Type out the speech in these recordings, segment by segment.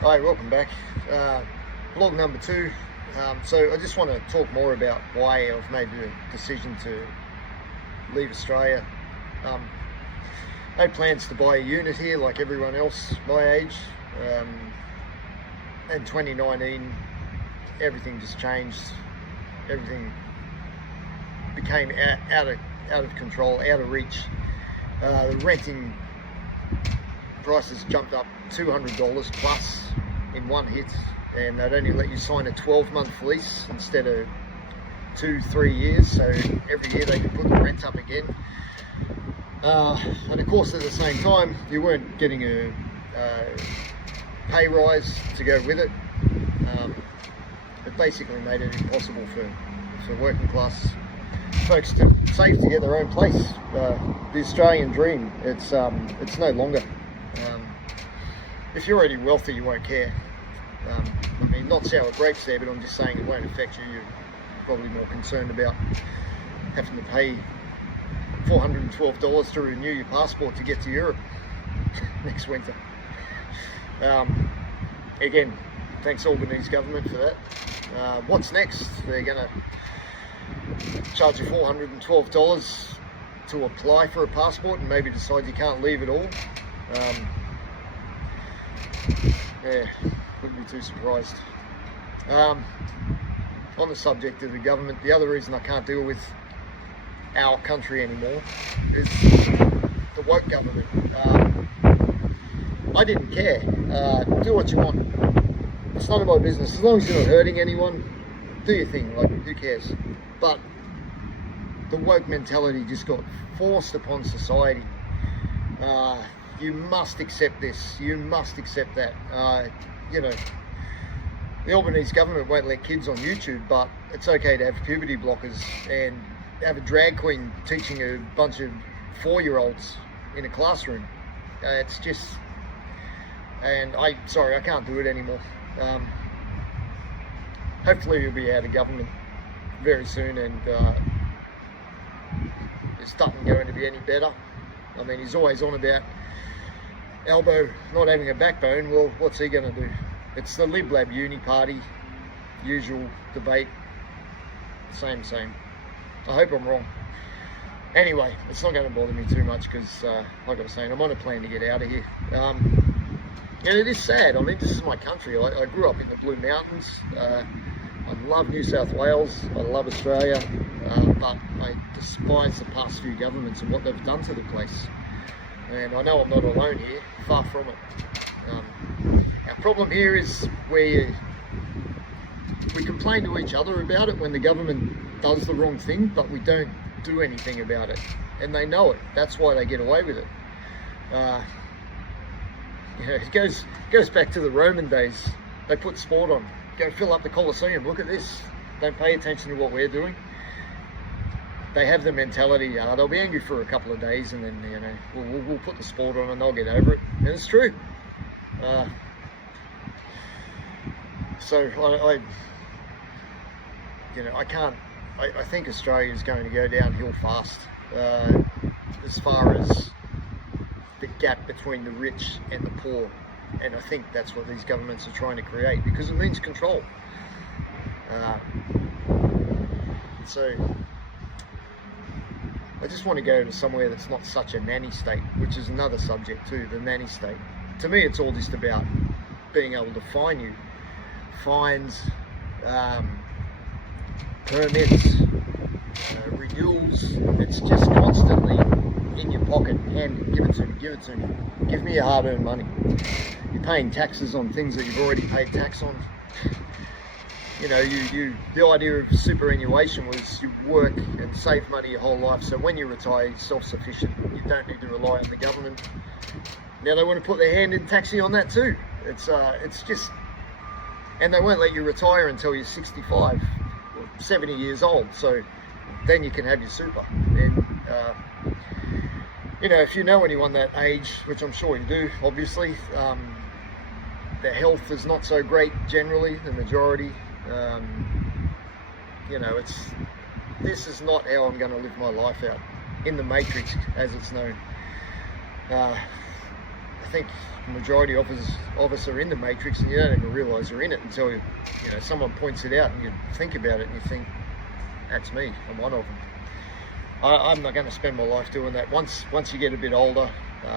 Hi, welcome back. Vlog number 2. So I just want to talk more about why I've made the decision to leave Australia. I had plans to buy a unit here like everyone else my age. In 2019, everything just changed. Everything became out of control, out of reach. The renting prices jumped up $200 plus in one hit, and they'd only let you sign a 12-month lease instead of 2-3 years, so every year they could put the rent up again. And of course at the same time you weren't getting a pay rise to go with it. It basically made it impossible for working class folks to save to get their own place. The Australian dream, it's no longer. If you're already wealthy, you won't care. I mean, not sour grapes there, but I'm just saying it won't affect you. You're probably more concerned about having to pay $412 to renew your passport to get to Europe next winter. Again, thanks Albanese government for that. What's next? They're going to charge you $412 to apply for a passport and maybe decide you can't leave at all. Yeah, wouldn't be too surprised. On the subject of the government, the other reason I can't deal with our country anymore is the woke government. I didn't care. Do what you want. It's none of my business. As long as you're not hurting anyone, do your thing. Like, who cares? But the woke mentality just got forced upon society. You must accept this, you must accept that. You know, the Albanese government won't let kids on YouTube, but it's okay to have puberty blockers and have a drag queen teaching a bunch of 4-year-olds in a classroom. It's just, and I can't do it anymore. Hopefully he'll be out of government very soon, and it's nothing going to be any better. I mean, he's always on about Albo not having a backbone. Well, what's he going to do? It's the Lib Lab Uni Party, usual debate, same. I hope I'm wrong. Anyway, it's not going to bother me too much because, like I was saying, I'm on a plan to get out of here. And it is sad. I mean, this is my country. I grew up in the Blue Mountains. I love New South Wales. I love Australia. But I despise the past few governments and what they've done to the place. And I know I'm not alone here, far from it. Our problem here is we complain to each other about it when the government does the wrong thing, but we don't do anything about it. And they know it. That's why they get away with it. You know, it goes back to the Roman days. They put sport on. Go fill up the Colosseum. Look at this. Don't pay attention to what we're doing. They have the mentality, they'll be angry for a couple of days, and then, you know, we'll put the sport on and they'll get over it. And it's true. So I think Australia is going to go downhill fast as far as the gap between the rich and the poor. And I think that's what these governments are trying to create, because it means control. So I just want to go to somewhere that's not such a nanny state, which is another subject too, the nanny state. To me, it's all just about being able to fine you. Fines, permits, renewals. It's just constantly in your pocket. And give it to me. Give me your hard-earned money. You're paying taxes on things that you've already paid tax on. You know, the idea of superannuation was you work and save money your whole life, so when you retire, you're self-sufficient. You don't need to rely on the government. Now they want to put their hand in taxi on that too. It's just, and they won't let you retire until you're 65 or 70 years old, so then you can have your super. And you know, if you know anyone that age, which I'm sure you do, obviously, their health is not so great generally, the majority. You know, this is not how I'm going to live my life out in the matrix as it's known. I think the majority of us are in the matrix, and you don't even realise you're in it until someone points it out, and you think about it and you think, that's me, I'm one of them. I'm not going to spend my life doing that. Once you get a bit older,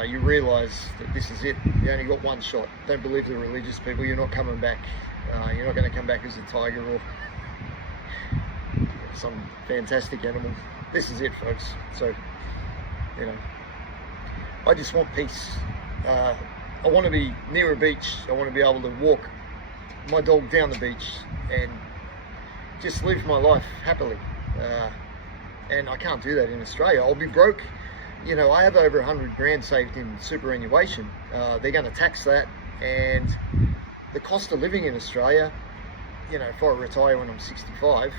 you realise that this is it. You only got one shot. Don't believe the religious people. You're not coming back. You're not going to come back as a tiger or some fantastic animal. This is it, folks. So, I just want peace. I want to be near a beach. I want to be able to walk my dog down the beach and just live my life happily. And I can't do that in Australia. I'll be broke. I have over 100 grand saved in superannuation. They're going to tax that, and the cost of living in Australia, if I retire when I'm 65,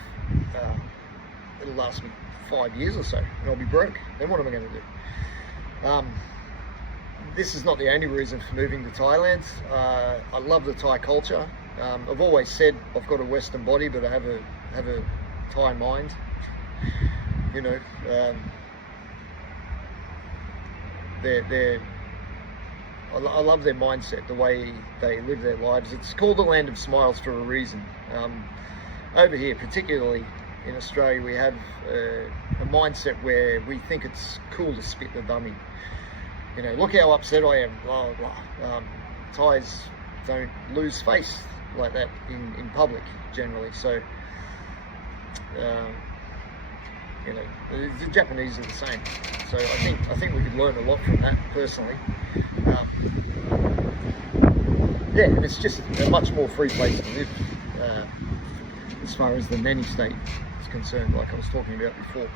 it'll last me 5 years or so, and I'll be broke. Then what am I going to do? This is not the only reason for moving to Thailand. I love the Thai culture. I've always said I've got a Western body, but I have a Thai mind. I love their mindset, the way they live their lives. It's called the land of smiles for a reason. Over here, particularly in Australia, we have a mindset where we think it's cool to spit the dummy. Look how upset I am, blah, blah, blah. Thais don't lose face like that in public, generally. So, the Japanese are the same. So I think we could learn a lot from that, personally. And it's just a much more free place to live, as far as the nanny state is concerned, like I was talking about before.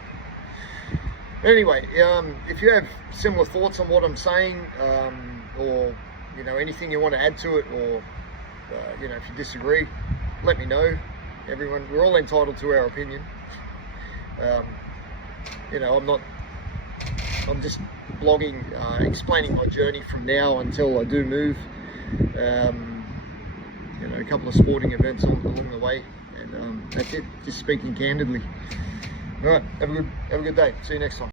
Anyway, if you have similar thoughts on what I'm saying, or anything you want to add to it, or if you disagree, let me know. Everyone, we're all entitled to our opinion. I'm just blogging, explaining my journey from now until I do move. A couple of sporting events along the way, and that's it. Just speaking candidly. All right, have a good day. See you next time.